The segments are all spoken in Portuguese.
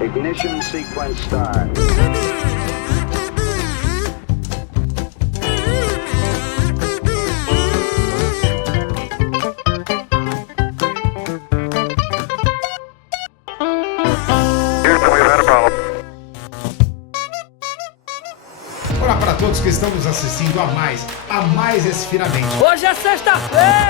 Ignition sequence start. Olá para todos que estão nos assistindo a mais esse finalmente. Hoje é sexta-feira!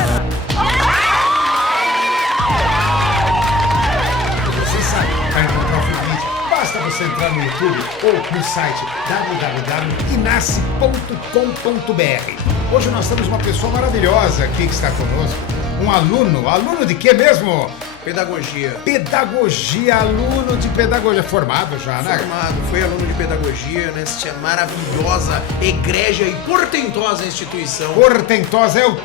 Você sabe, para encontrar o finalmente, basta você entrar no YouTube ou no site www.inace.com.br. Hoje nós temos uma pessoa maravilhosa aqui que está conosco, um aluno de quê mesmo? Pedagogia. Pedagogia, aluno de pedagogia, formado já, né? Formado, foi aluno de pedagogia nessa maravilhosa, egrégia e portentosa instituição. Portentosa é o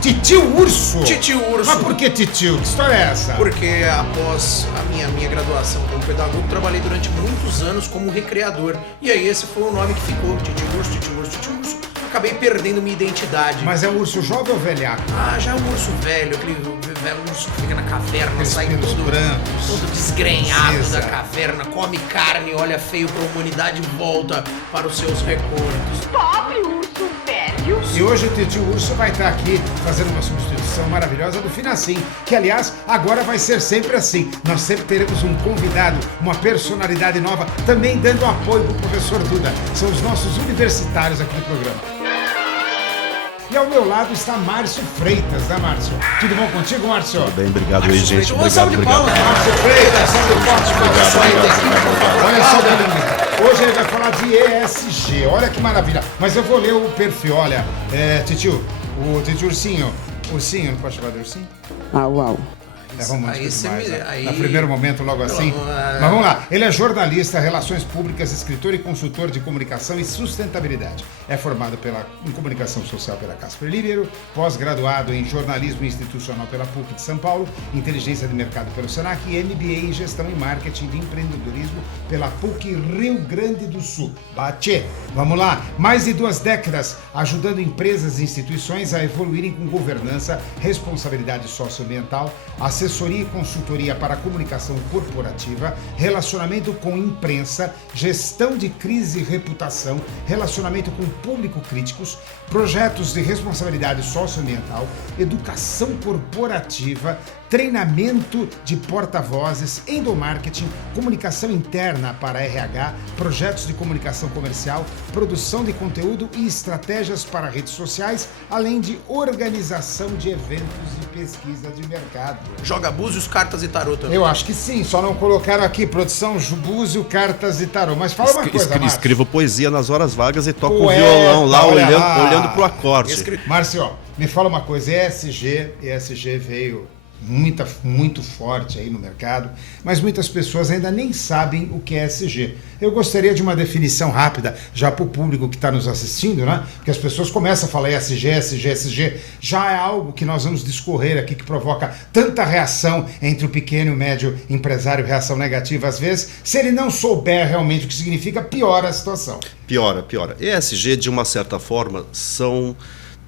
Titio Urso. Titio Urso. Mas por que Titio? Que história é essa? Porque após a minha graduação como pedagogo, trabalhei durante muitos anos como recreador. E aí esse foi o nome que ficou, Titio Urso, Titio Urso, Titio Urso. Acabei perdendo minha identidade. Mas é um urso jovem ou velhaco? Ah, já é um urso velho, aquele velho urso que fica na caverna, sai pelos todo, brancos. todo desgrenhado Precisa. da caverna, come carne, olha feio pra humanidade e volta para os seus recordos. Pobre urso velho. E hoje o Titio Urso vai estar aqui fazendo uma substituição maravilhosa do Finacim, que aliás agora vai ser sempre assim. Nós sempre teremos um convidado, uma personalidade nova, também dando apoio pro professor Duda. São os nossos universitários aqui do programa. E ao meu lado está Márcio Freitas, né, Márcio? Tudo bom contigo, Márcio? Tudo bem, obrigado aí, gente. Uma salva de Obrigado. palmas, Márcio Freitas, salve forte para você. Olha só, Belinha. Hoje ele vai falar de ESG, olha que maravilha. Mas eu vou ler o perfil, olha. Titio, o Titio Ursinho, não pode chamar de Ursinho? Au, au. É romântico Aí você demais, me- né? aí- No primeiro momento, logo assim. Mas vamos lá. Ele é jornalista, relações públicas, escritor e consultor de comunicação e sustentabilidade. É formado em comunicação social pela Casper Libero, pós-graduado em jornalismo institucional pela PUC de São Paulo, inteligência de mercado pelo Senac e MBA em gestão e marketing de empreendedorismo pela PUC Rio Grande do Sul. Bate! Vamos lá. Mais de 2 décadas ajudando empresas e instituições a evoluírem com governança, responsabilidade socioambiental, assessoria e consultoria para a comunicação corporativa, relacionamento com imprensa, gestão de crise e reputação, relacionamento com público críticos, projetos de responsabilidade socioambiental, educação corporativa, treinamento de porta-vozes, endomarketing, comunicação interna para RH, projetos de comunicação comercial, produção de conteúdo e estratégias para redes sociais, além de organização de eventos e pesquisa de mercado. Joga búzios, cartas e tarô também. Eu acho que sim, só não colocaram aqui produção, búzio, cartas e tarô. Mas fala uma coisa, Márcio. Escrevo poesia nas horas vagas e toco o Poeta, violão lá, olha lá. olhando pro acorde. Márcio, ó, me fala uma coisa, ESG veio muito forte aí no mercado, mas muitas pessoas ainda nem sabem o que é ESG. Eu gostaria de uma definição rápida, já para o público que está nos assistindo, né? Porque as pessoas começam a falar ESG, já é algo que nós vamos discorrer aqui, que provoca tanta reação entre o pequeno e o médio empresário, reação negativa às vezes. Se ele não souber realmente o que significa, piora a situação. Piora. ESG, de uma certa forma, são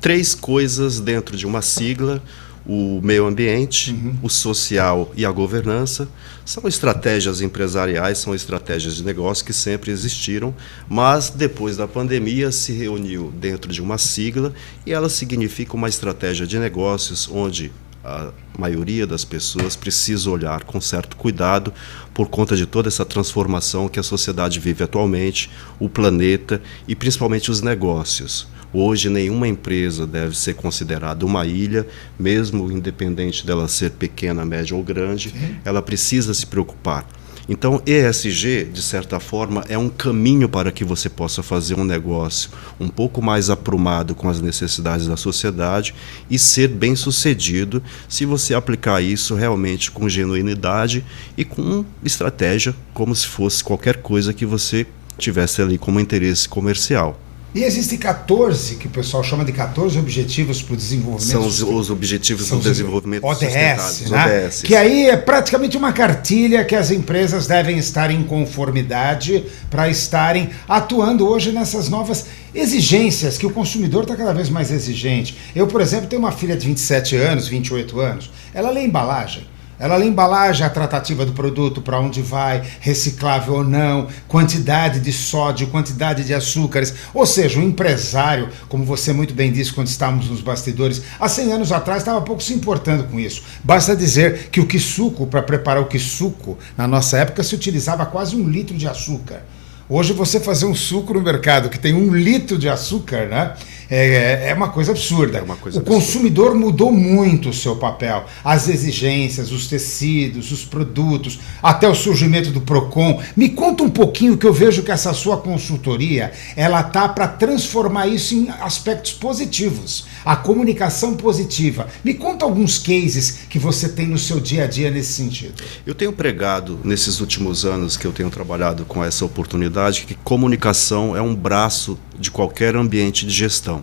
3 coisas dentro de uma sigla: o meio ambiente, o social e a governança. São estratégias empresariais, são estratégias de negócio que sempre existiram, mas depois da pandemia se reuniu dentro de uma sigla e ela significa uma estratégia de negócios onde a maioria das pessoas precisa olhar com certo cuidado por conta de toda essa transformação que a sociedade vive atualmente, o planeta e principalmente os negócios. Hoje, nenhuma empresa deve ser considerada uma ilha, mesmo independente dela ser pequena, média ou grande, ela precisa se preocupar. Então, ESG, de certa forma, é um caminho para que você possa fazer um negócio um pouco mais aprumado com as necessidades da sociedade e ser bem-sucedido se você aplicar isso realmente com genuinidade e com estratégia, como se fosse qualquer coisa que você tivesse ali como interesse comercial. E existem 14, que o pessoal chama de 14 Objetivos para o Desenvolvimento. São os Objetivos do Desenvolvimento ODS, né? ODS. Que aí é praticamente uma cartilha que as empresas devem estar em conformidade para estarem atuando hoje nessas novas exigências, que o consumidor está cada vez mais exigente. Eu, por exemplo, tenho uma filha de 27 anos, 28 anos, ela lê embalagem. Ela lê embalagem, a tratativa do produto, para onde vai, reciclável ou não, quantidade de sódio, quantidade de açúcares. Ou seja, o empresário, como você muito bem disse quando estávamos nos bastidores, há 100 anos atrás estava pouco se importando com isso. Basta dizer que o quisuco, para preparar o quisuco, na nossa época se utilizava quase 1 litro de açúcar. Hoje você fazer um suco no mercado que tem 1 litro de açúcar, né? É uma coisa absurda. O consumidor mudou muito o seu papel. As exigências, os tecidos, os produtos, até o surgimento do Procon. Me conta um pouquinho, que eu vejo que essa sua consultoria, ela tá para transformar isso em aspectos positivos. A comunicação positiva. Me conta alguns cases que você tem no seu dia a dia nesse sentido. Eu tenho pregado, nesses últimos anos que eu tenho trabalhado com essa oportunidade, que comunicação é um braço de qualquer ambiente de gestão.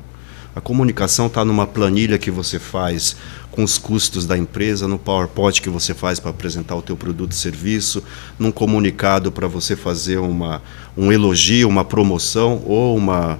A comunicação está numa planilha que você faz com os custos da empresa, no PowerPoint que você faz para apresentar o teu produto e serviço, num comunicado para você fazer um elogio, uma promoção ou uma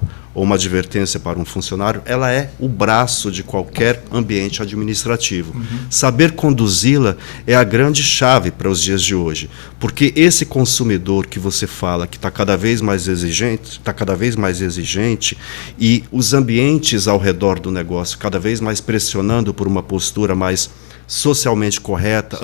advertência para um funcionário. Ela é o braço de qualquer ambiente administrativo. Saber conduzi-la é a grande chave para os dias de hoje, porque esse consumidor que você fala que está cada vez mais exigente, e os ambientes ao redor do negócio cada vez mais pressionando por uma postura mais socialmente correta,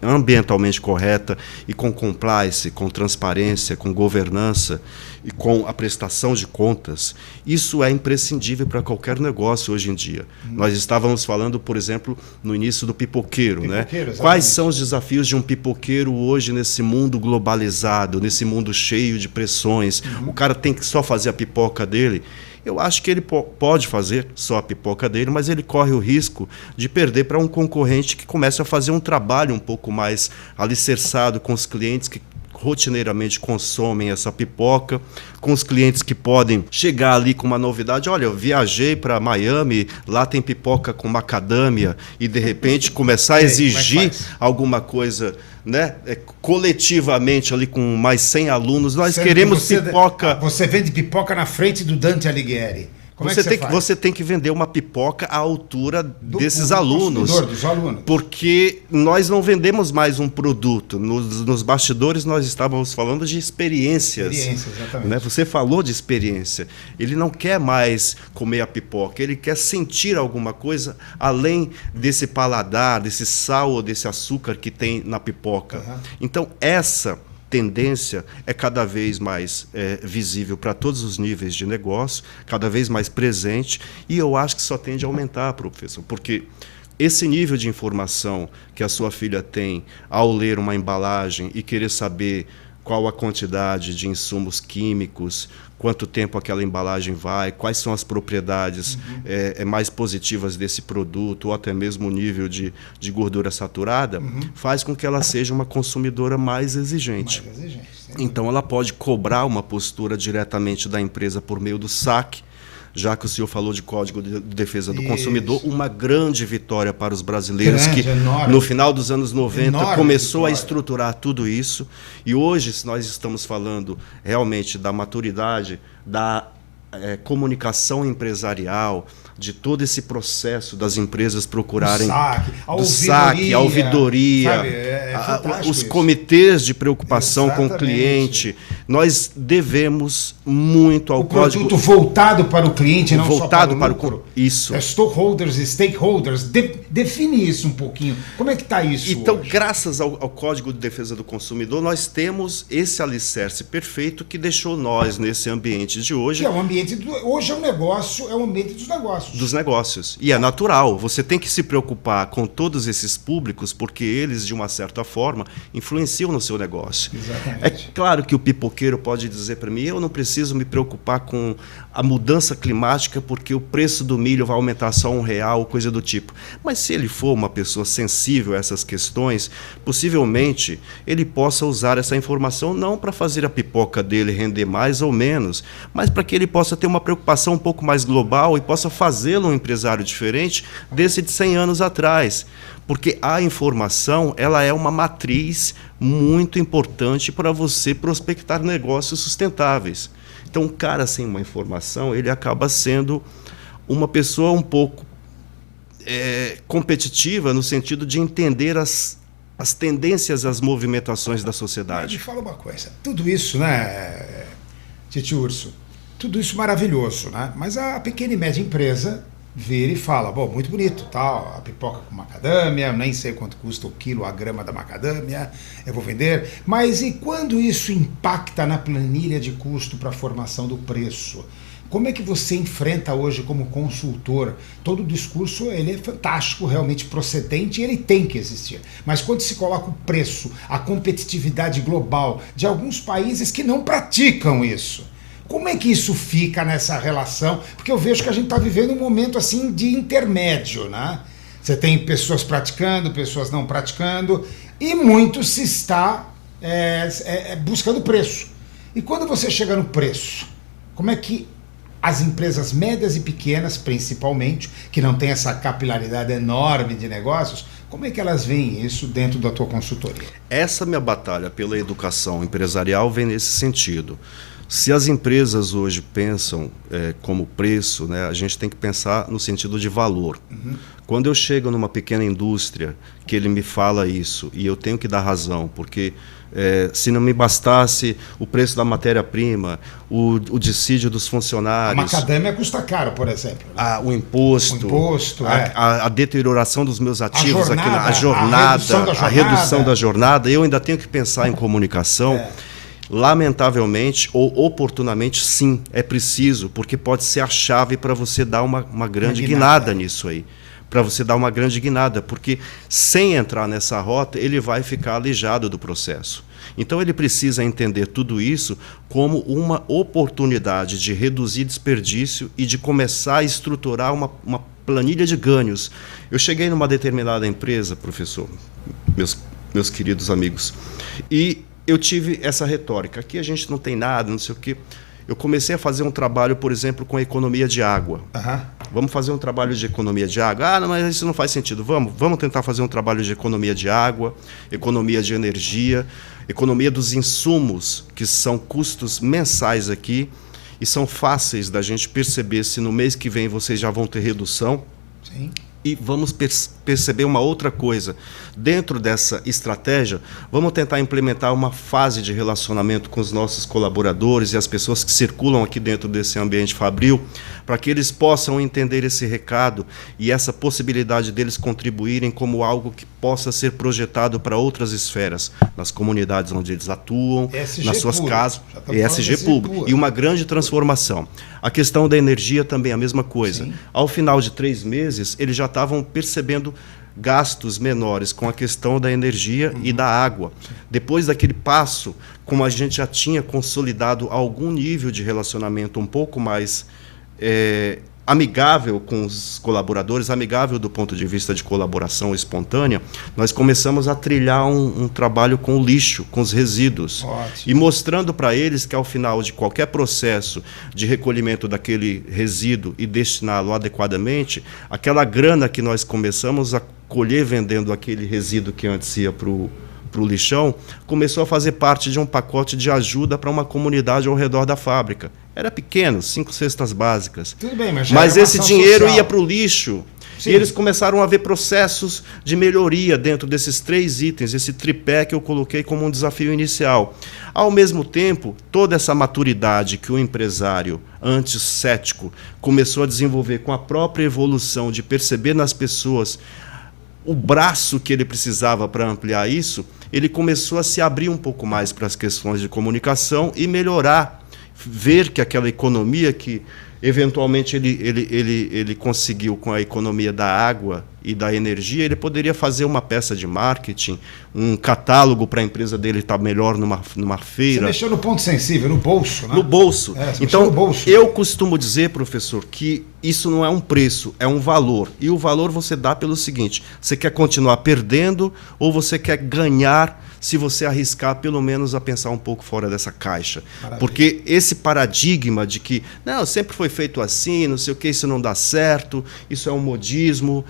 ambientalmente correta e com compliance, com transparência, com governança e com a prestação de contas. Isso é imprescindível para qualquer negócio hoje em dia. Nós estávamos falando, por exemplo, no início do pipoqueiro, né? Quais são os desafios de um pipoqueiro hoje nesse mundo globalizado, nesse mundo cheio de pressões? O cara tem que só fazer a pipoca dele. Eu acho que ele pode fazer só a pipoca dele, mas ele corre o risco de perder para um concorrente que comece a fazer um trabalho um pouco mais alicerçado com os clientes que rotineiramente consomem essa pipoca, com os clientes que podem chegar ali com uma novidade. Olha, eu viajei para Miami, lá tem pipoca com macadâmia, e de repente começar a exigir alguma coisa, né, coletivamente ali com mais 100 alunos. Nós queremos pipoca. Você vende pipoca na frente do Dante Alighieri. Você tem que vender uma pipoca à altura desses alunos. Dos alunos. Porque nós não vendemos mais um produto. Nos bastidores nós estávamos falando de experiências. Experiência, exatamente. Né? Você falou de experiência. Ele não quer mais comer a pipoca, ele quer sentir alguma coisa além desse paladar, desse sal ou desse açúcar que tem na pipoca. Então, essa tendência é cada vez mais visível para todos os níveis de negócio, cada vez mais presente, e eu acho que só tende a aumentar, professor, porque esse nível de informação que a sua filha tem ao ler uma embalagem e querer saber qual a quantidade de insumos químicos, quanto tempo aquela embalagem vai, quais são as propriedades mais positivas desse produto, ou até mesmo o nível de gordura saturada, faz com que ela seja uma consumidora mais exigente. Então, ela pode cobrar uma postura diretamente da empresa por meio do SAC, já que o senhor falou de Código de Defesa do Consumidor, uma grande vitória para os brasileiros, enorme. No final dos anos 90 começou a estruturar tudo isso, e hoje, se nós estamos falando realmente da maturidade, da comunicação empresarial, de todo esse processo das empresas procurarem do SAC, a ouvidoria, os comitês de preocupação com o cliente. Nós devemos muito ao código. O produto voltado para o cliente, não voltado só para o lucro. Isso. Stockholders e stakeholders. Define isso um pouquinho. Como é que está isso Então, hoje? graças ao Código de Defesa do Consumidor, nós temos esse alicerce perfeito que deixou nós, nesse ambiente de hoje... Que é o ambiente hoje é um negócio, é o ambiente dos negócios. negócios. E é natural, você tem que se preocupar com todos esses públicos, porque eles, de uma certa forma, influenciam no seu negócio. Exatamente. É claro que o pipoqueiro pode dizer para mim, eu não preciso me preocupar com a mudança climática, porque o preço do milho vai aumentar só R$1, coisa do tipo. Mas se ele for uma pessoa sensível a essas questões, possivelmente ele possa usar essa informação não para fazer a pipoca dele render mais ou menos, mas para que ele possa ter uma preocupação um pouco mais global e possa fazê-lo um empresário diferente desse de 100 anos atrás. Porque a informação, ela é uma matriz muito importante para você prospectar negócios sustentáveis. Então, um cara sem uma informação, ele acaba sendo uma pessoa um pouco competitiva no sentido de entender as tendências, as movimentações da sociedade. Me fala uma coisa, tudo isso, né, Titio Urso, tudo isso maravilhoso, né? Mas a pequena e média empresa vira e fala, bom, muito bonito, tal, a pipoca com macadâmia, nem sei quanto custa o quilo, a grama da macadâmia, eu vou vender, mas e quando isso impacta na planilha de custo para a formação do preço? Como é que você enfrenta hoje como consultor? Todo o discurso ele é fantástico, realmente procedente, e ele tem que existir. Mas quando se coloca o preço, a competitividade global de alguns países que não praticam isso, como é que isso fica nessa relação? Porque eu vejo que a gente está vivendo um momento assim de intermédio, né? Você tem pessoas praticando, pessoas não praticando, e muito se está buscando preço. E quando você chega no preço, como é que as empresas médias e pequenas, principalmente, que não têm essa capilaridade enorme de negócios, como é que elas veem isso dentro da tua consultoria? Essa minha batalha pela educação empresarial vem nesse sentido. Se as empresas hoje pensam como preço, né, a gente tem que pensar no sentido de valor. Uhum. Quando eu chego numa pequena indústria que ele me fala isso, e eu tenho que dar razão, porque se não me bastasse o preço da matéria-prima, o dissídio dos funcionários... A macadâmia custa caro, por exemplo. O imposto, a deterioração dos meus ativos, a redução da jornada, eu ainda tenho que pensar em comunicação. Lamentavelmente ou oportunamente, sim, é preciso, porque pode ser a chave para você dar uma grande guinada nisso aí. Para você dar uma grande guinada, porque sem entrar nessa rota, ele vai ficar alijado do processo. Então, ele precisa entender tudo isso como uma oportunidade de reduzir desperdício e de começar a estruturar uma planilha de ganhos. Eu cheguei numa determinada empresa, professor, meus queridos amigos, e eu tive essa retórica. Aqui a gente não tem nada, não sei o quê. Eu comecei a fazer um trabalho, por exemplo, com a economia de água. Uhum. Vamos fazer um trabalho de economia de água? Não, mas isso não faz sentido. Vamos tentar fazer um trabalho de economia de água, economia de energia, economia dos insumos, que são custos mensais aqui e são fáceis da gente perceber se no mês que vem vocês já vão ter redução. Sim. E vamos perceber uma outra coisa. Dentro dessa estratégia, vamos tentar implementar uma fase de relacionamento com os nossos colaboradores e as pessoas que circulam aqui dentro desse ambiente fabril, para que eles possam entender esse recado e essa possibilidade deles contribuírem como algo que possa ser projetado para outras esferas, nas comunidades onde eles atuam, nas suas casas, ESG puro, e uma grande transformação. A questão da energia também é a mesma coisa. Sim. Ao final de 3 meses, eles já estavam percebendo gastos menores com a questão da energia e da água. Sim. Depois daquele passo, como a gente já tinha consolidado algum nível de relacionamento um pouco mais amigável com os colaboradores, amigável do ponto de vista de colaboração espontânea, nós começamos a trilhar um trabalho com o lixo, com os resíduos. Ótimo. E mostrando para eles que ao final de qualquer processo de recolhimento daquele resíduo e destiná-lo adequadamente, aquela grana que nós começamos a colher vendendo aquele resíduo que antes ia para o lixão, começou a fazer parte de um pacote de ajuda para uma comunidade ao redor da fábrica. Era pequeno, 5 cestas básicas. Tudo bem, mas esse dinheiro ia para o lixo. Sim. E eles começaram a ver processos de melhoria dentro desses 3 itens, esse tripé que eu coloquei como um desafio inicial. Ao mesmo tempo, toda essa maturidade que o empresário, antes cético, começou a desenvolver com a própria evolução de perceber nas pessoas o braço que ele precisava para ampliar isso, ele começou a se abrir um pouco mais para as questões de comunicação e melhorar, ver que aquela economia que eventualmente ele conseguiu, com a economia da água e da energia, ele poderia fazer uma peça de marketing, um catálogo para a empresa dele estar melhor numa feira. Você mexeu no ponto sensível, no bolso, né? No bolso. Então, no bolso. eu costumo dizer, professor, que isso não é um preço, é um valor. E o valor você dá pelo seguinte: você quer continuar perdendo ou você quer ganhar se você arriscar pelo menos a pensar um pouco fora dessa caixa? Maravilha. Porque esse paradigma de que não, sempre foi feito assim, não sei o que, isso não dá certo, isso é um modismo,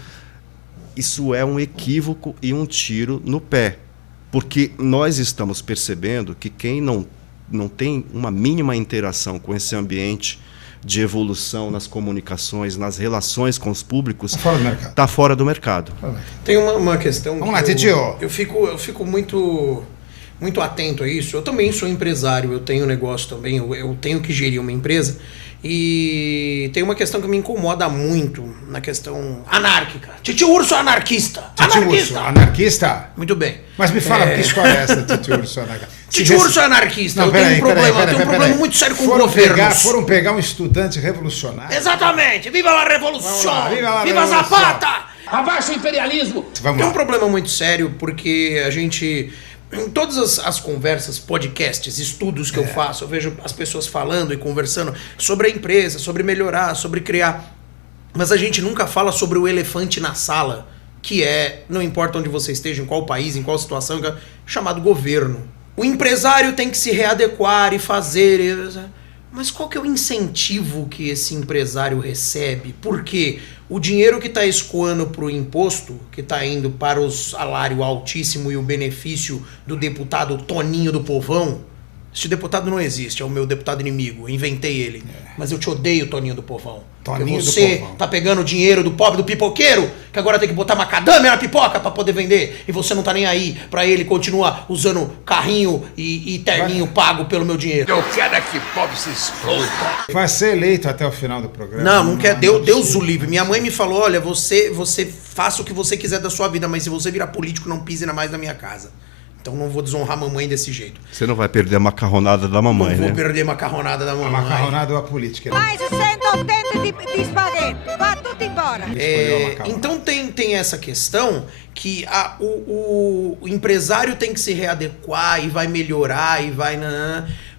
isso é um equívoco e um tiro no pé. Porque nós estamos percebendo que quem não tem uma mínima interação com esse ambiente de evolução nas comunicações, nas relações com os públicos, está fora do mercado. Tem uma questão. Vamos lá, Titio. Eu fico muito atento a isso. Eu também sou empresário, eu tenho negócio também, eu tenho que gerir uma empresa. E tem uma questão que me incomoda muito na questão anárquica. Titio Urso é anarquista. Titio Urso, anarquista? Muito bem. Mas me fala, que história é essa, Titio Urso anarquista? Titio Urso é anarquista. Eu tenho um problema muito sério com o governo. Foram pegar um estudante revolucionário. Exatamente. Viva a revolução! Viva Zapata! Abaixa o imperialismo! Vamos Tem lá. um problema muito sério porque a gente... Em todas as conversas, podcasts, estudos que eu faço, eu vejo as pessoas falando e conversando sobre a empresa, sobre melhorar, sobre criar. Mas a gente nunca fala sobre o elefante na sala, que é, não importa onde você esteja, em qual país, em qual situação, chamado governo. O empresário tem que se readequar e fazer... Mas qual que é o incentivo que esse empresário recebe? Por quê? O dinheiro que está escoando para o imposto, que está indo para o salário altíssimo e o benefício do deputado Toninho do Povão, esse deputado não existe, é o meu deputado inimigo, eu inventei ele. Mas eu te odeio, Toninho do Povão. Toninho você do Povão. tá pegando o dinheiro do pobre do pipoqueiro, que agora tem que botar macadâmia na pipoca para poder vender, e você não tá nem aí para ele continuar usando carrinho e terninho pago pelo meu dinheiro. Eu quero é que pobre se exploda. Vai ser eleito até o final do programa. Não quer. Deus o livre. Minha mãe me falou, olha, você faça o que você quiser da sua vida, mas se você virar político, não pise mais na minha casa. Então não vou desonrar a mamãe desse jeito. Você não vai perder a macarronada da mamãe, Não né? vou perder a macarronada da A mamãe. macarronada ou a política? Mais 180 de espaguete. Vá tudo embora. Então tem essa questão que o empresário tem que se readequar e vai melhorar e vai...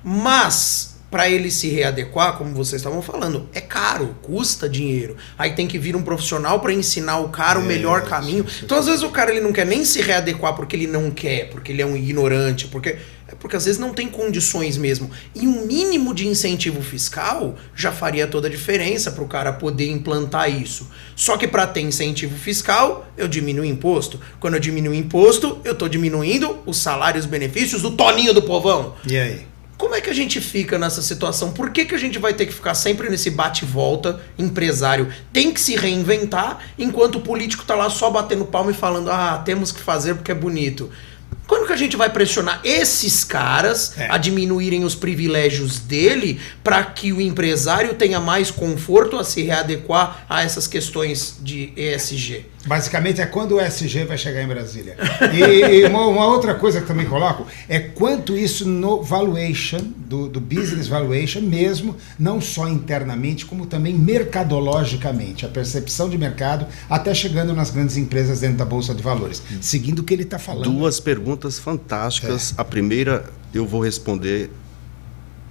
Mas... Para ele se readequar, como vocês estavam falando, é caro, custa dinheiro. Aí tem que vir um profissional para ensinar o cara o melhor caminho. Então, às vezes, o cara ele não quer nem se readequar porque ele não quer, porque ele é um ignorante, porque às vezes não tem condições mesmo. E um mínimo de incentivo fiscal já faria toda a diferença para o cara poder implantar isso. Só que para ter incentivo fiscal, eu diminuo o imposto. Quando eu diminuo o imposto, eu estou diminuindo os salários e os benefícios do Toninho do Povão. E aí? Como é que a gente fica nessa situação? Por que a gente vai ter que ficar sempre nesse bate-volta? Empresário tem que se reinventar, enquanto o político tá lá só batendo palma e falando temos que fazer porque é bonito. Quando que a gente vai pressionar esses caras a diminuírem os privilégios dele para que o empresário tenha mais conforto a se readequar a essas questões de ESG? Basicamente é quando o ESG vai chegar em Brasília. E uma outra coisa que também coloco é quanto isso no valuation, do business valuation mesmo, não só internamente, como também mercadologicamente, a percepção de mercado, até chegando nas grandes empresas dentro da Bolsa de Valores. Seguindo o que ele está falando. Duas perguntas fantásticas. A primeira eu vou responder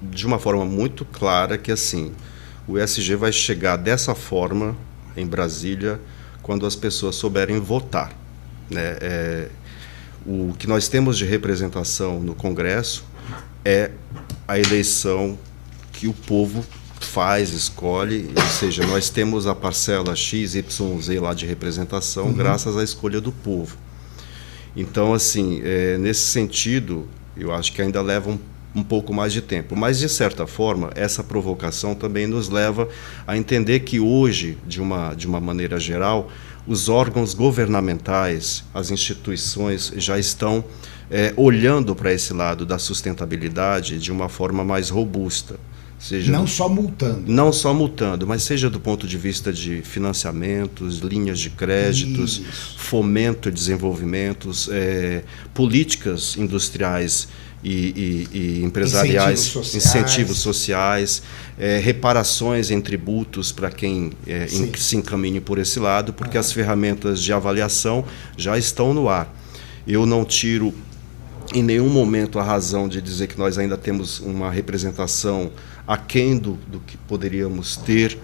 de uma forma muito clara, que assim, o ESG vai chegar dessa forma em Brasília quando as pessoas souberem votar, né? O que nós temos de representação no Congresso é a eleição que o povo faz, escolhe, ou seja, nós temos a parcela X, Y, Z lá de representação graças à escolha do povo. Então, assim, nesse sentido, eu acho que ainda leva um pouco mais de tempo. Mas, de certa forma, essa provocação também nos leva a entender que hoje, de uma maneira geral, os órgãos governamentais, as instituições já estão olhando para esse lado da sustentabilidade de uma forma mais robusta. Seja não só multando. Não só multando, mas seja do ponto de vista de financiamentos, linhas de créditos, fomento de desenvolvimentos, políticas industriais e empresariais, incentivos sociais, reparações em tributos para quem se encaminhe por esse lado, porque as ferramentas de avaliação já estão no ar. Eu não tiro em nenhum momento a razão de dizer que nós ainda temos uma representação aquém do que poderíamos ter,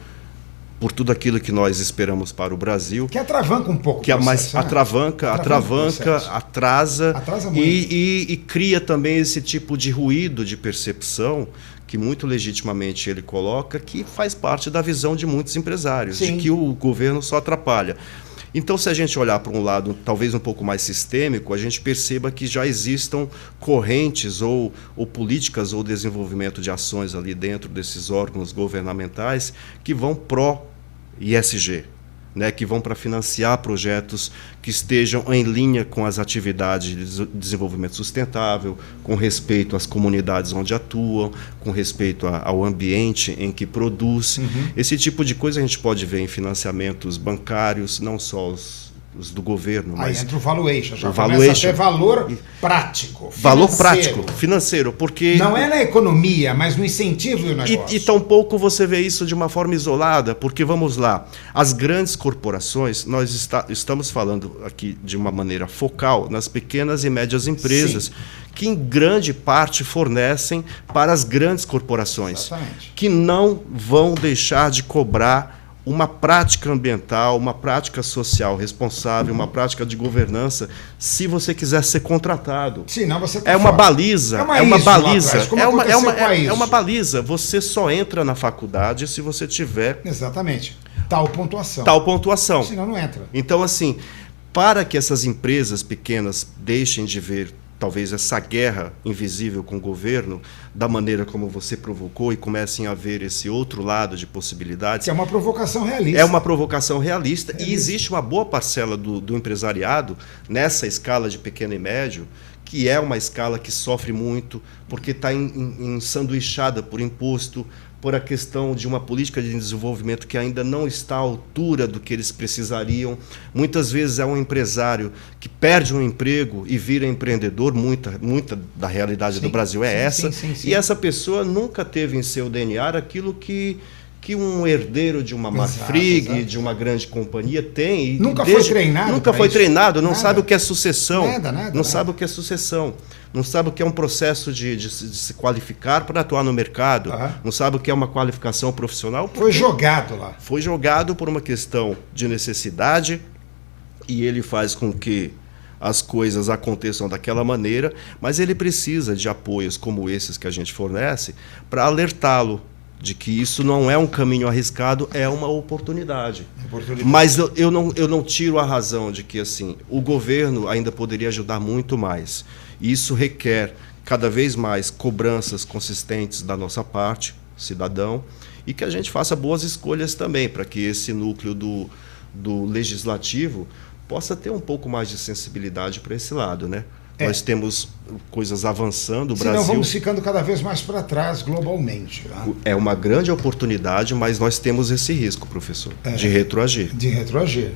por tudo aquilo que nós esperamos para o Brasil. Que atravanca um pouco o processo, mas atravanca, atrasa muito. E cria também esse tipo de ruído de percepção que muito legitimamente ele coloca, que faz parte da visão de muitos empresários, de que o governo só atrapalha. Então, se a gente olhar para um lado talvez um pouco mais sistêmico, a gente perceba que já existam correntes ou políticas ou desenvolvimento de ações ali dentro desses órgãos governamentais que vão pró-ISG, né, que vão para financiar projetos que estejam em linha com as atividades de desenvolvimento sustentável, com respeito às comunidades onde atuam, com respeito ao ambiente em que produz. Esse tipo de coisa a gente pode ver em financiamentos bancários, não só os do governo. Aí mas entra o valuation, já começa a ter valor prático, valor prático, financeiro, porque... Não é na economia, mas no incentivo do negócio. E tampouco você vê isso de uma forma isolada, porque, vamos lá, as grandes corporações, nós estamos falando aqui de uma maneira focal nas pequenas e médias empresas, que em grande parte fornecem para as grandes corporações, que não vão deixar de cobrar uma prática ambiental, uma prática social responsável, uma prática de governança, se você quiser ser contratado. Senão você tá é uma baliza, é uma baliza. Você só entra na faculdade se você tiver tal pontuação. Senão não entra. Então, assim, para que essas empresas pequenas deixem de ver talvez essa guerra invisível com o governo, da maneira como você provocou, e comecem a ver esse outro lado de possibilidades. Que é uma provocação realista. É uma provocação realista. E existe uma boa parcela do empresariado, nessa escala de pequeno e médio, que é uma escala que sofre muito, porque está ensanduichada por imposto, por a questão de uma política de desenvolvimento que ainda não está à altura do que eles precisariam. Muitas vezes é um empresário que perde um emprego e vira empreendedor, muita da realidade do Brasil é essa, e essa pessoa nunca teve em seu DNA aquilo que um herdeiro de uma Marfrig, de uma grande companhia tem. Nunca foi treinado. Não sabe o que é sucessão. Não sabe o que é sucessão. Não sabe o que é um processo de se qualificar para atuar no mercado. Não sabe o que é uma qualificação profissional. Foi jogado lá. Foi jogado por uma questão de necessidade, e ele faz com que as coisas aconteçam daquela maneira, mas ele precisa de apoios como esses que a gente fornece para alertá-lo de que isso não é um caminho arriscado, é uma oportunidade. Mas eu não tiro a razão de que assim, o governo ainda poderia ajudar muito mais. Isso requer cada vez mais cobranças consistentes da nossa parte, cidadão, e que a gente faça boas escolhas também, para que esse núcleo do legislativo possa ter um pouco mais de sensibilidade para esse lado, né? Nós temos coisas avançando, o Brasil... Senão vamos ficando cada vez mais para trás globalmente. Né? É uma grande oportunidade, mas nós temos esse risco, professor, de retroagir.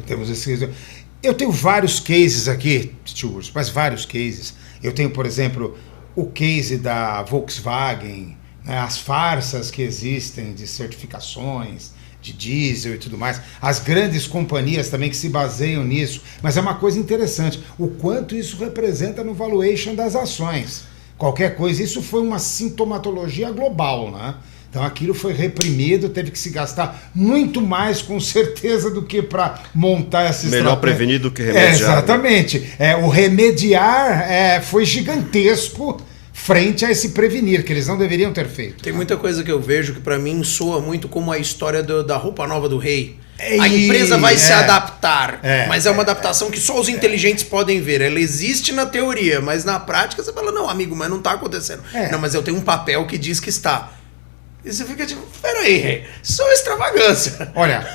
Temos esse risco. Eu tenho vários cases aqui, tio Urso, mas vários cases. Eu tenho, por exemplo, o case da Volkswagen, né, as farsas que existem de certificações, de diesel e tudo mais, as grandes companhias também que se baseiam nisso, mas é uma coisa interessante, o quanto isso representa no valuation das ações. Qualquer coisa, isso foi uma sintomatologia global, né? Então aquilo foi reprimido, teve que se gastar muito mais, com certeza, do que para montar essa estratégia. Melhor prevenir do que remediar. Exatamente. O remediar foi gigantesco frente a esse prevenir, que eles não deveriam ter feito. Tem muita coisa que eu vejo que para mim soa muito como a história da roupa nova do rei. A empresa vai se adaptar, mas é uma adaptação que só os inteligentes podem ver. Ela existe na teoria, mas na prática você fala, não, amigo, mas não está acontecendo. Não, mas eu tenho um papel que diz que está. E você fica tipo, peraí, rei, isso é uma extravagância. Olha,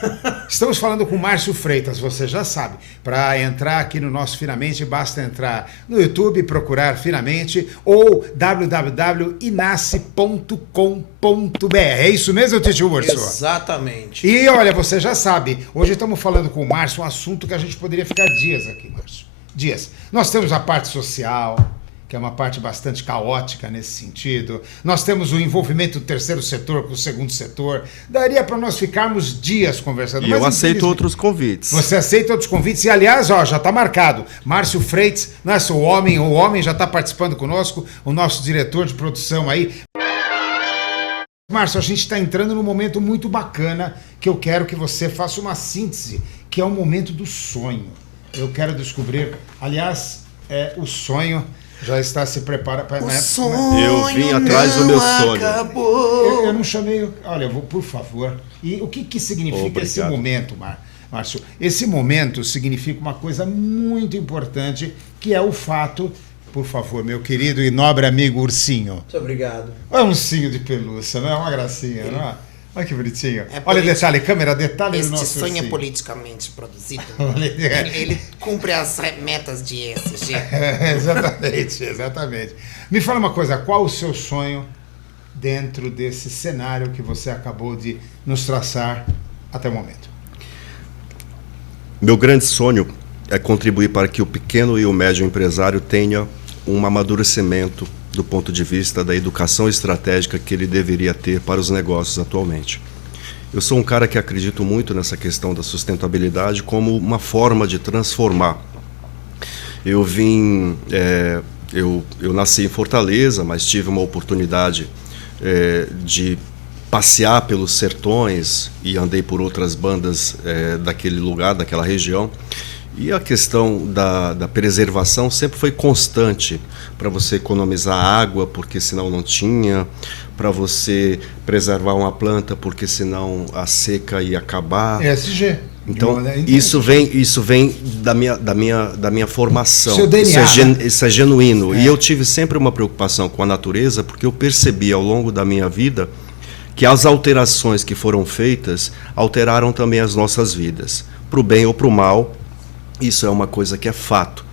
estamos falando com o Márcio Freitas, você já sabe. Para entrar aqui no nosso Finamente, basta entrar no YouTube, procurar Finamente ou www.inace.com.br. É isso mesmo, Titio Urso? Exatamente. E olha, você já sabe, hoje estamos falando com o Márcio um assunto que a gente poderia ficar dias aqui, Márcio. Dias. Nós temos a parte social, que é uma parte bastante caótica nesse sentido. Nós temos o envolvimento do terceiro setor com o segundo setor. Daria para nós ficarmos dias conversando. E mas eu aceito infelizmente, outros convites. Você aceita outros convites. E, aliás, ó, já está marcado. Márcio Freitas, nossa, o homem já está participando conosco, o nosso diretor de produção aí. Márcio, a gente está entrando num momento muito bacana que eu quero que você faça uma síntese, que é o momento do sonho. Eu quero descobrir, aliás, o sonho já está se preparando para... Eu vim atrás do meu sonho. Eu não chamei... Olha, por favor. E o que significa Obrigado. esse momento, Márcio? Esse momento significa uma coisa muito importante, que é o fato... Por favor, meu querido e nobre amigo ursinho. Muito obrigado. É um ursinho de pelúcia, não é? Uma gracinha, não é? Olha que bonitinho. É Olha, político. detalhe, câmera, detalhe do Este nosso sonho é ursinho. politicamente produzido. Olha, Ele cumpre as metas de ESG. exatamente. Me fala uma coisa, qual o seu sonho dentro desse cenário que você acabou de nos traçar até o momento? Meu grande sonho é contribuir para que o pequeno e o médio empresário tenha um amadurecimento do ponto de vista da educação estratégica que ele deveria ter para os negócios atualmente. Eu sou um cara que acredito muito nessa questão da sustentabilidade como uma forma de transformar. Eu nasci em Fortaleza, mas tive uma oportunidade de passear pelos sertões e andei por outras bandas daquele lugar, daquela região. E a questão da preservação sempre foi constante, para você economizar água, porque senão não tinha, para você preservar uma planta, porque senão a seca ia acabar. ESG. Então, isso vem da minha formação. Seu DNA, Isso é genuíno. E eu tive sempre uma preocupação com a natureza, porque eu percebi ao longo da minha vida que as alterações que foram feitas alteraram também as nossas vidas, para o bem ou para o mal. Isso é uma coisa que é fato.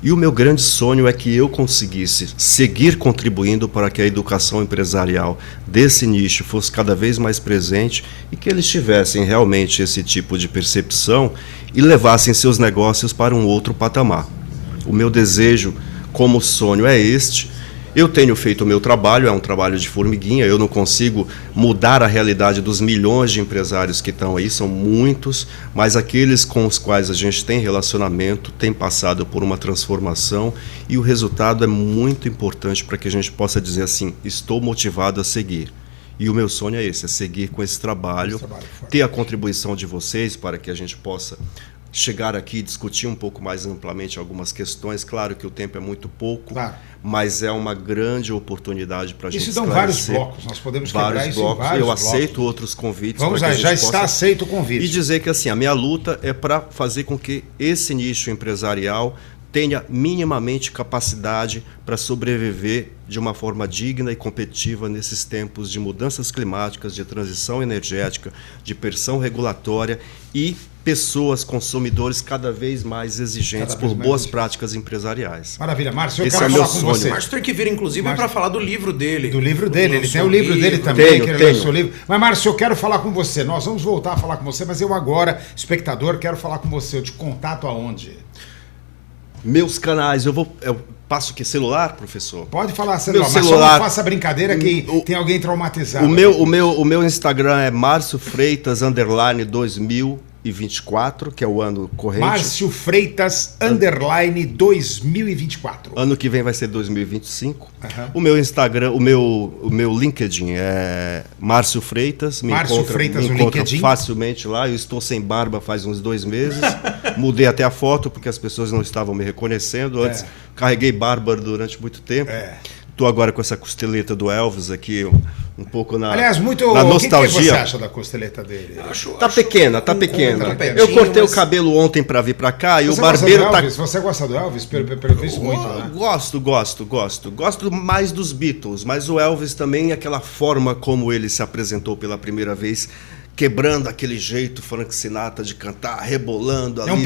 E o meu grande sonho é que eu conseguisse seguir contribuindo para que a educação empresarial desse nicho fosse cada vez mais presente e que eles tivessem realmente esse tipo de percepção e levassem seus negócios para um outro patamar. O meu desejo como sonho é este. Eu tenho feito o meu trabalho, é um trabalho de formiguinha, eu não consigo mudar a realidade dos milhões de empresários que estão aí, são muitos, mas aqueles com os quais a gente tem relacionamento têm passado por uma transformação e o resultado é muito importante para que a gente possa dizer assim, estou motivado a seguir. E o meu sonho é esse, é seguir com esse trabalho, ter a contribuição de vocês para que a gente possa chegar aqui e discutir um pouco mais amplamente algumas questões. Claro que o tempo é muito pouco, Claro. mas é uma grande oportunidade para a gente Isso dão esclarecer. vários blocos, nós podemos quebrar Vários isso blocos. em vários Eu blocos. aceito outros convites. Vamos para lá, que a já gente está possa... aceito o convite. E dizer que assim, a minha luta é para fazer com que esse nicho empresarial tenha minimamente capacidade para sobreviver de uma forma digna e competitiva nesses tempos de mudanças climáticas, de transição energética, de pressão regulatória e pessoas, consumidores cada vez mais exigentes Cada vez por mais boas exigentes. práticas empresariais. Maravilha, Márcio, eu Esse quero é meu falar com sonho. você. O Márcio tem que vir, inclusive, Márcio- para falar do livro dele. Do livro dele, ele Lançou tem o livro dele também, Tenho, que ele tenho. lançou o livro. Mas, Márcio, eu quero falar com você. Nós vamos voltar a falar com você, mas eu agora, espectador, quero falar com você. Eu te contato aonde? Meus canais, eu passo que celular, professor? Pode falar celular, Meu mas só celular- não faça brincadeira que tem alguém traumatizado. O meu Instagram é Márcio Freitas _ 2024, que é o ano corrente. Márcio Freitas _ 2024. Ano que vem vai ser 2025. Aham. O meu Instagram, o meu LinkedIn é Márcio Freitas. Márcio Freitas me no encontra LinkedIn. facilmente lá. Eu estou sem barba faz uns 2 meses. Mudei até a foto porque as pessoas não estavam me reconhecendo. Antes carreguei barba durante muito tempo. Estou agora com essa costeleta do Elvis aqui, um pouco na, Aliás, muito. na O que você nostalgia. acha da costeleta dele? Tá pequena, tá pequena. pequeno, Eu cortei mas- o cabelo ontem para vir para cá e Você o barbeiro gosta do tá. Elvis? Você gosta do Elvis? Pelo visto, muito, né? Gosto. Gosto mais dos Beatles, mas o Elvis também, aquela forma como ele se apresentou pela primeira vez, quebrando aquele jeito Frank Sinatra de cantar, rebolando ali. É um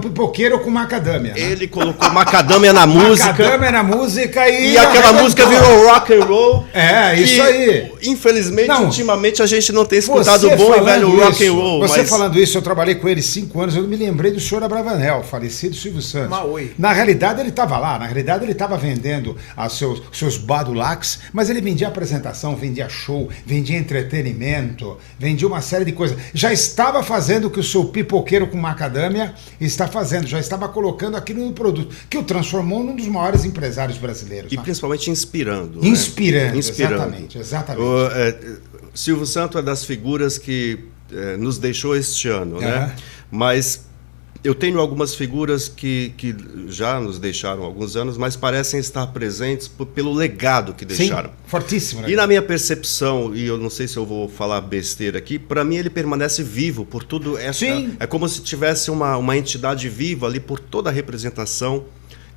pipoqueiro com macadâmia. Né? Ele colocou macadâmia na música. Macadâmia na música E aquela música virou rock and roll. É, isso aí. Infelizmente, Não. ultimamente a gente não tem escutado Você bom e velho falando rock and isso, roll. Você mas... falando isso, eu trabalhei com ele 5 anos, eu me lembrei do senhor Abravanel, falecido Silvio Santos. Maui. Na realidade, ele estava lá, na realidade, ele estava vendendo seus badulacs, mas ele vendia apresentação, vendia show, vendia entretenimento, vendia uma série de coisas. Já estava fazendo o que o seu pipoqueiro com macadâmia está fazendo, já estava colocando aquilo no produto, que o transformou num dos maiores empresários brasileiros. E né? principalmente inspirando. Inspirando, né? exatamente. Silvio Santos é das figuras que nos deixou este ano, né? Mas eu tenho algumas figuras que já nos deixaram há alguns anos, mas parecem estar presentes pelo legado que deixaram. Sim, fortíssimo. Né? E na minha percepção, e eu não sei se eu vou falar besteira aqui, para mim ele permanece vivo por tudo. É como se tivesse uma entidade viva ali por toda a representação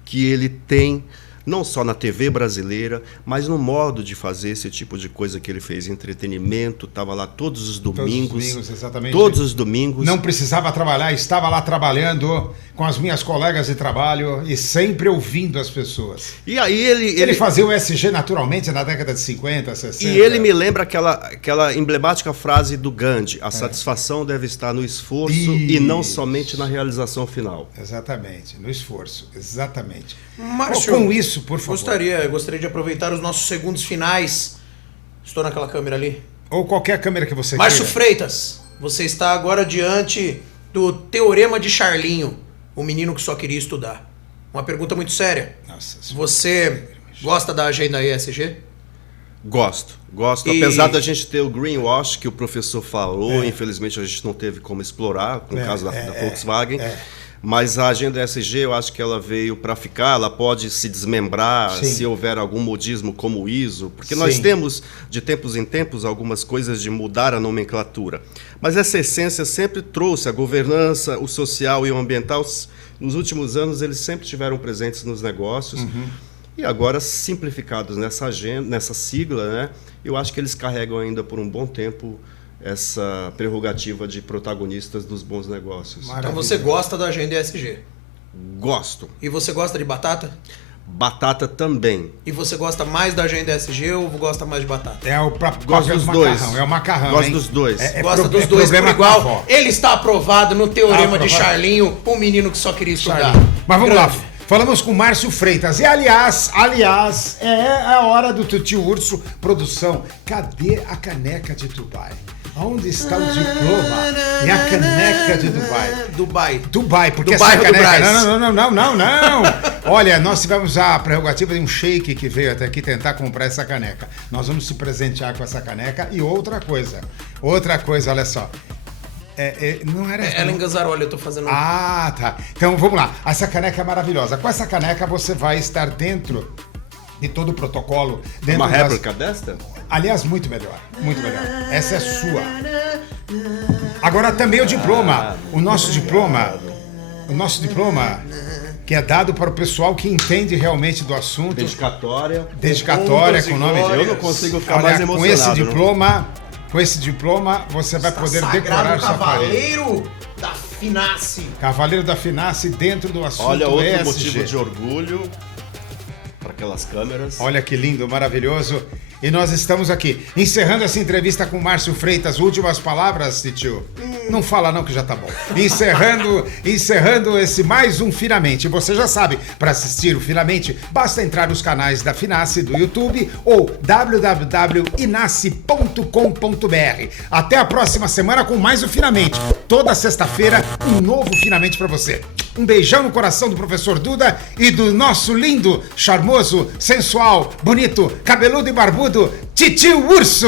que ele tem, não só na TV brasileira, mas no modo de fazer esse tipo de coisa que ele fez. Entretenimento, estava lá todos os domingos. Todos os domingos, exatamente. Todos os domingos. Não precisava trabalhar, estava lá trabalhando com as minhas colegas de trabalho e sempre ouvindo as pessoas. E aí Ele fazia o SG naturalmente na década de 50, 60. E ele me lembra aquela emblemática frase do Gandhi: a satisfação deve estar no esforço e não somente na realização final. Exatamente, no esforço, exatamente. Márcio, com isso, por favor. Gostaria de aproveitar os nossos segundos finais. Estou naquela câmera ali. Ou qualquer câmera que você Márcio queira. Freitas, você está agora diante do Teorema de Charlinho, o menino que só queria estudar. Uma pergunta muito séria. Nossa, Você gosta da agenda ESG? Gosto. Apesar da gente ter o greenwash que o professor falou, infelizmente a gente não teve como explorar, com o caso da Volkswagen. Mas a agenda ESG, eu acho que ela veio para ficar, ela pode se desmembrar se houver algum modismo como o ISO, porque nós temos, de tempos em tempos, algumas coisas de mudar a nomenclatura. Mas essa essência sempre trouxe a governança, o social e o ambiental. Nos últimos anos, eles sempre tiveram presentes nos negócios. E agora, simplificados nessa agenda, nessa sigla, né, eu acho que eles carregam ainda por um bom tempo essa prerrogativa de protagonistas dos bons negócios. Então você gosta da agenda ESG? Gosto. E você gosta de batata? Batata também. E você gosta mais da agenda ESG ou gosta mais de batata? É o Gosto dos dois. macarrão, é o macarrão. Gosto hein? dos dois. Gosta dos dois por problema com a igual. avó. Ele está aprovado no Teorema de Aprovado. Charlinho, o menino que só queria estudar. Charlinho. Mas vamos Grande. lá. Falamos com Márcio Freitas. E aliás, é a hora do Tio Urso Produção. Cadê a caneca de Dubai? Onde está o diploma e a caneca de Dubai? Dubai, porque Do essa bairro do caneca... Brás. Não. Olha, nós tivemos a prerrogativa de um sheik que veio até aqui tentar comprar essa caneca. Nós vamos se presentear com essa caneca. E outra coisa, olha só. Não era Ela em Ganzaroli, eu tô fazendo... Ah, tá. Então vamos lá. Essa caneca é maravilhosa. Com essa caneca você vai estar dentro de todo o protocolo. Dentro Uma réplica desta? Aliás, muito melhor. Muito melhor. Essa é sua. Agora também o diploma. O nosso diploma, que é dado para o pessoal que entende realmente do assunto. Dedicatória. Dedicatória com o nome de... Eu não consigo ficar Olha, mais emocionado. Com esse diploma, você vai poder decorar sua parede. Cavaleiro da Finace. Cavaleiro da Finace dentro do assunto Olha, outro ESG. motivo de orgulho para aquelas câmeras. Olha que lindo, maravilhoso. E nós estamos aqui, encerrando essa entrevista com Márcio Freitas. Últimas palavras, tio? Não fala não que já tá bom. Encerrando esse mais um Finamente. Você já sabe, para assistir o Finamente, basta entrar nos canais da Finace do YouTube ou www.inace.com.br. Até a próxima semana com mais um Finamente. Toda sexta-feira, um novo Finamente para você. Um beijão no coração do professor Duda e do nosso lindo, charmoso, sensual, bonito, cabeludo e barbudo, Titio Urso!